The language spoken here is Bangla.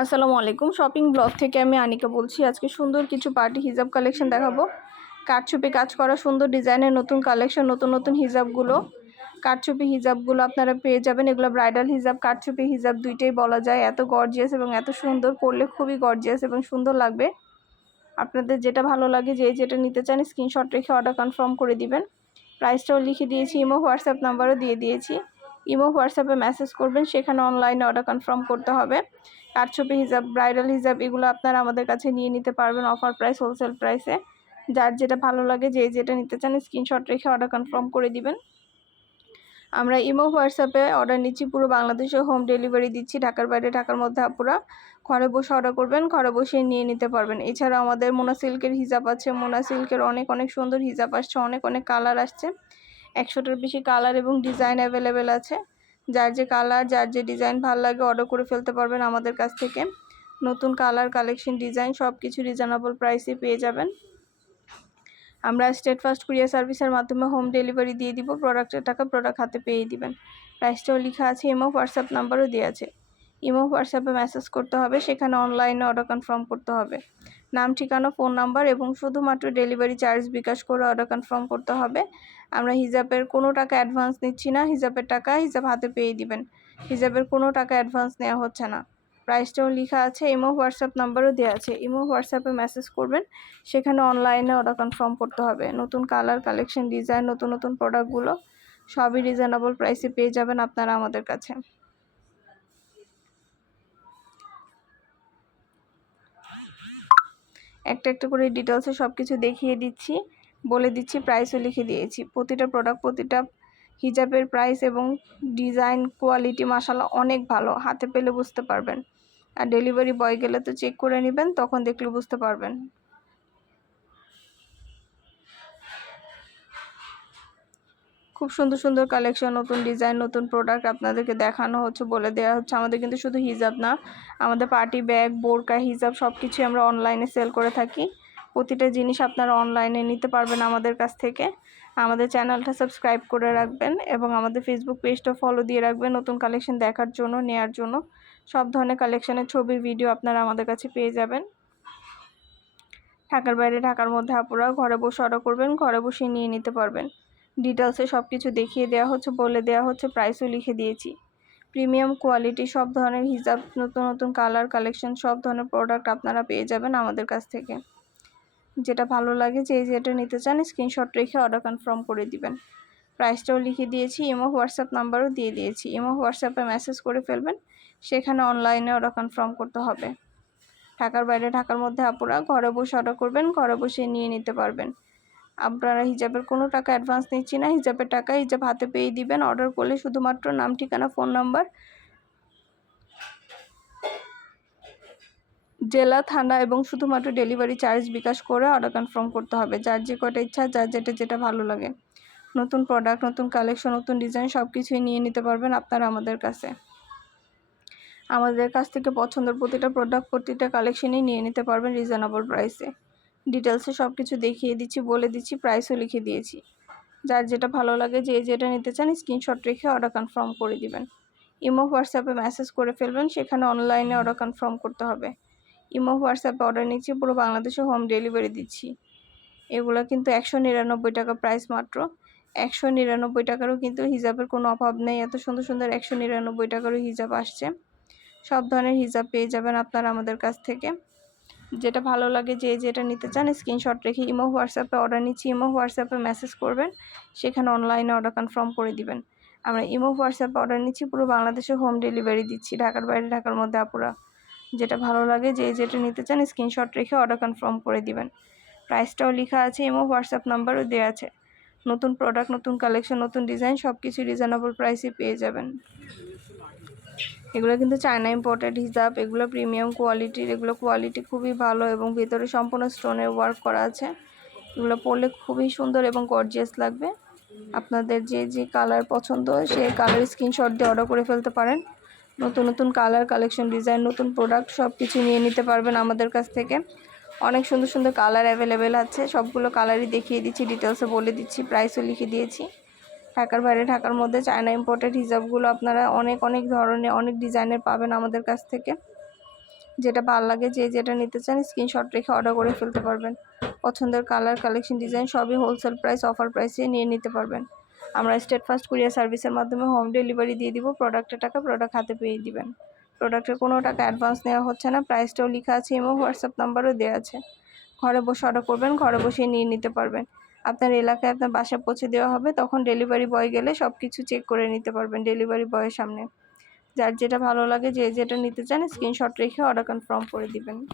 আসসালামু আলাইকুম। শপিং ব্লগ থেকে আমি আনিকা বলছি। আজকে সুন্দর কিছু পার্টি হিজাব কালেকশন দেখাবো। কারচুপি কাজ করা সুন্দর ডিজাইনের নতুন কালেকশন, নতুন হিজাবগুলো, কারচুপি হিজাবগুলো আপনারা পেয়ে যাবেন। এগুলো ব্রাইডাল হিজাব, কারচুপি হিজাব দুইটাই বলা যায়। এত গর্জিয়াস এবং এত সুন্দর, পরলে খুবই গর্জিয়াস এবং সুন্দর লাগবে। আপনাদের যেটা ভালো লাগে, যেটা নিতে চান স্ক্রিনশট রেখে অর্ডার কনফার্ম করে দিবেন। প্রাইসটাও লিখে দিয়েছি, ইমো হোয়াটসঅ্যাপ নাম্বারও দিয়ে দিয়েছি। ইমো হোয়াটসঅ্যাপে মেসেজ করবেন, সেখানে অনলাইনে অর্ডার কনফার্ম করতে হবে। কারচুপি হিজাব, ব্রাইডাল হিজাব এগুলো আপনারা আমাদের কাছে নিয়ে নিতে পারবেন অফার প্রাইস, হোলসেল প্রাইসে। যার যেটা ভালো লাগে, যেটা নিতে চান স্ক্রিনশট রেখে অর্ডার কনফার্ম করে দিবেন। আমরা ইমো হোয়াটসঅ্যাপে অর্ডার নিচ্ছি, পুরো বাংলাদেশে হোম ডেলিভারি দিচ্ছি। ঢাকার বাইরে, ঢাকার মধ্যে আপুরা ঘরে বসে অর্ডার করবেন, ঘরে বসে নিয়ে নিতে পারবেন। এছাড়া আমাদের মোনা সিল্কের হিজাব আছে। মোনা সিল্কের অনেক সুন্দর হিজাব আসছে, অনেক কালার আসছে। 100টার বেশি কালার এবং ডিজাইন অ্যাভেলেবেল আছে। যার যে কালার, যার যে ডিজাইন ভালো লাগে অর্ডার করে ফেলতে পারবেন আমাদের কাছ থেকে। নতুন কালার, কালেকশন, ডিজাইন সব কিছু রিজনেবল প্রাইসে পেয়ে যাবেন। আমরা স্টেট ফাস্ট কুরিয়ার সার্ভিসের মাধ্যমে হোম ডেলিভারি দিয়ে দিব। প্রোডাক্টের টাকা প্রোডাক্ট হাতে পেয়ে দিবেন। প্রাইসটাও লেখা আছে, ইমো হোয়াটসঅ্যাপ নাম্বারও দেওয়া আছে। ইমো হোয়াটসঅ্যাপে মেসেজ করতে হবে, সেখানে অনলাইনে অর্ডার কনফার্ম করতে হবে। নাম, ঠিকানা, ফোন নাম্বার এবং শুধুমাত্র ডেলিভারি চার্জ বিকাশ করে অর্ডার কনফার্ম করতে হবে। আমরা হিজাবের কোনো টাকা অ্যাডভান্স নিচ্ছি না। হিজাবের টাকা হিজাব হাতে পেয়ে দিবেন। হিজাবের কোনো টাকা অ্যাডভান্স নেওয়া হচ্ছে না। প্রাইসটাও লেখা আছে, ইমো হোয়াটসঅ্যাপ নাম্বারও দেওয়া আছে। ইমো হোয়াটসঅ্যাপে মেসেজ করবেন, সেখানে অনলাইনে অর্ডার কনফার্ম করতে হবে। নতুন কালার, কালেকশন, ডিজাইন, নতুন প্রোডাক্টগুলো সবই রিজনেবল প্রাইসে পেয়ে যাবেন আপনারা আমাদের কাছে। একটা করে ডিটেলসে সব কিছু দেখিয়ে দিচ্ছি, বলে দিচ্ছি, প্রাইসও লিখে দিয়েছি। প্রতিটা প্রোডাক্ট, প্রতিটা হিজাবের প্রাইস এবং ডিজাইন, কোয়ালিটি মাশাআল্লাহ অনেক ভালো। হাতে পেলে বুঝতে পারবেন। আর ডেলিভারি বয় গেলে তো চেক করে নেবেন, তখন দেখলে বুঝতে পারবেন। খুব সুন্দর কালেকশন, নতুন ডিজাইন, নতুন প্রোডাক্ট আপনাদেরকে দেখানো হচ্ছে, বলে দেওয়া হচ্ছে। আমাদের কিন্তু শুধু হিজাব না, আমাদের পার্টি ব্যাগ, বোরকা, হিজাব সব কিছুই আমরা অনলাইনে সেল করে থাকি। প্রতিটা জিনিস আপনারা অনলাইনে নিতে পারবেন আমাদের কাছ থেকে। আমাদের চ্যানেলটা সাবস্ক্রাইব করে রাখবেন এবং আমাদের ফেসবুক পেজটা ফলো দিয়ে রাখবেন নতুন কালেকশন দেখার জন্য, নেয়ার জন্য। সব ধরনের কালেকশনের ছবির ভিডিও আপনারা আমাদের কাছে পেয়ে যাবেন। ঢাকার বাইরে, ঢাকার মধ্যে আপুরা ঘরে বসে অর্ডার করবেন, ঘরে বসে নিয়ে নিতে পারবেন। ডিটেলসে সব কিছু দেখিয়ে দেওয়া হচ্ছে, বলে দেওয়া হচ্ছে, প্রাইসও লিখে দিয়েছি। প্রিমিয়াম কোয়ালিটি সব ধরনের হিজাব, নতুন কালার, কালেকশন, সব ধরনের প্রোডাক্ট আপনারা পেয়ে যাবেন আমাদের কাছ থেকে। যেটা ভালো লাগে, যেটা নিতে চান স্ক্রিনশট রেখে অর্ডার কনফার্ম করে দিবেন। প্রাইসটাও লিখে দিয়েছি, ইমো হোয়াটসঅ্যাপ নাম্বারও দিয়ে দিয়েছি। ইমো হোয়াটসঅ্যাপে মেসেজ করে ফেলবেন, সেখানে অনলাইনে অর্ডার কনফার্ম করতে হবে। ঢাকার বাইরে, ঢাকার মধ্যে আপুরা ঘরে বসে অর্ডার করবেন, ঘরে বসে নিয়ে নিতে পারবেন। আপনারা হিজাবের কোনো টাকা অ্যাডভান্স নিচ্ছি না। হিজাবের টাকা হিজাব হাতে পেয়ে দিবেন। অর্ডার করলে শুধুমাত্র নাম, ঠিকানা, ফোন নাম্বার, জেলা, থানা এবং শুধুমাত্র ডেলিভারি চার্জ বিকাশ করে অর্ডার কনফার্ম করতে হবে। যার যে কটা ইচ্ছা, যার যেটা ভালো লাগে। নতুন প্রোডাক্ট, নতুন কালেকশন, নতুন ডিজাইন সব কিছুই নিয়ে নিতে পারবেন আপনারা আমাদের কাছে। আমাদের কাছ থেকে পছন্দের প্রতিটা প্রোডাক্ট, প্রতিটা কালেকশনই নিয়ে নিতে পারবেন রিজনেবল প্রাইসে। ডিটেলসে সব কিছু দেখিয়ে দিচ্ছি, বলে দিচ্ছি, প্রাইসও লিখে দিয়েছি। যার যেটা ভালো লাগে, যেটা নিতে চান স্ক্রিনশট রেখে অর্ডার কনফার্ম করে দিবেন। ইমো হোয়াটসঅ্যাপে মেসেজ করে ফেলবেন, সেখানে অনলাইনে অর্ডার কনফার্ম করতে হবে। ইমো হোয়াটসঅ্যাপে অর্ডার নিচ্ছি, পুরো বাংলাদেশে হোম ডেলিভারি দিচ্ছি। এগুলো কিন্তু 199 টাকা প্রাইস মাত্র। 199 টাকারও কিন্তু হিজাবের কোনো অভাব নেই। এত সুন্দর 199 টাকারও হিজাব আসছে। সব ধরনের হিজাব পেয়ে যাবেন আপনারা আমাদের কাছ থেকে। যেটা ভালো লাগে, যেটা নিতে চান স্ক্রিনশট রেখে ইমো হোয়াটসঅ্যাপে অর্ডার নিচ্ছি, ইমো হোয়াটসঅ্যাপে মেসেজ করবেন, সেখানে অনলাইনে অর্ডার কনফার্ম করে দিবেন। আমরা ইমো হোয়াটসঅ্যাপে অর্ডার নিচ্ছি, পুরো বাংলাদেশে হোম ডেলিভারি দিচ্ছি। ঢাকার বাইরে, ঢাকার মধ্যে আপুরা যেটা ভালো লাগে, যেটা নিতে চান স্ক্রিনশট রেখে অর্ডার কনফার্ম করে দিবেন। প্রাইসটাও লেখা আছে, ইমো হোয়াটসঅ্যাপ নাম্বারও দেওয়া আছে। নতুন প্রোডাক্ট, নতুন কালেকশন, নতুন ডিজাইন সব কিছু রিজনেবল প্রাইসে পেয়ে যাবেন। এগুলো কিন্তু চায়না ইম্পোর্টেড হিজাব, এগুলো প্রিমিয়াম কোয়ালিটির। এগুলো কোয়ালিটি খুবই ভালো এবং ভিতরে সম্পূর্ণ স্টোনের ওয়ার্ক করা আছে। এগুলো পরলে খুবই সুন্দর এবং গর্জিয়াস লাগবে। আপনাদের যে কালার পছন্দ সেই কালার স্ক্রিনশট দিয়ে অর্ডার করে ফেলতে পারেন। নতুন কালার, কালেকশন, ডিজাইন, নতুন প্রোডাক্ট সব কিছু নিয়ে নিতে পারবেন আমাদের কাছ থেকে। অনেক সুন্দর কালার অ্যাভেলেবেল আছে। সবগুলো কালারই দেখিয়ে দিচ্ছি, ডিটেলসে বলে দিচ্ছি, প্রাইসও লিখে দিয়েছি। ঢাকার বাইরে, ঢাকার মধ্যে চায়না ইম্পোর্টেড হিজাবগুলো আপনারা অনেক ধরনের, অনেক ডিজাইনের পাবেন আমাদের কাছ থেকে। যেটা ভালো লাগে যে যেটা নিতে চান স্ক্রিনশট রেখে অর্ডার করে ফেলতে পারবেন। পছন্দের কালার, কালেকশন, ডিজাইন সবই হোলসেল প্রাইস, অফার প্রাইসে নিয়ে নিতে পারবেন। আমরা স্টেট ফাস্ট কুরিয়ার সার্ভিসের মাধ্যমে হোম ডেলিভারি দিয়ে দিব। প্রোডাক্টের টাকা প্রোডাক্ট হাতে পেয়ে দিবেন। প্রোডাক্টের কোনো টাকা অ্যাডভান্স নেওয়া হচ্ছে না। প্রাইসটাও লেখা আছে এবং হোয়াটসঅ্যাপ নাম্বারও দেওয়া আছে। ঘরে বসে অর্ডার করবেন, ঘরে বসে নিয়ে নিতে পারবেন। আপনার এলাকায় আপনার বাসায় পৌঁছে দেওয়া হবে, তখন ডেলিভারি বয় গেলে সব কিছু চেক করে নিতে পারবেন ডেলিভারি বয়ের সামনে। যার যেটা ভালো লাগে যে যেটা নিতে চান স্ক্রিনশট রেখে অর্ডার কনফার্ম করে দিবেন।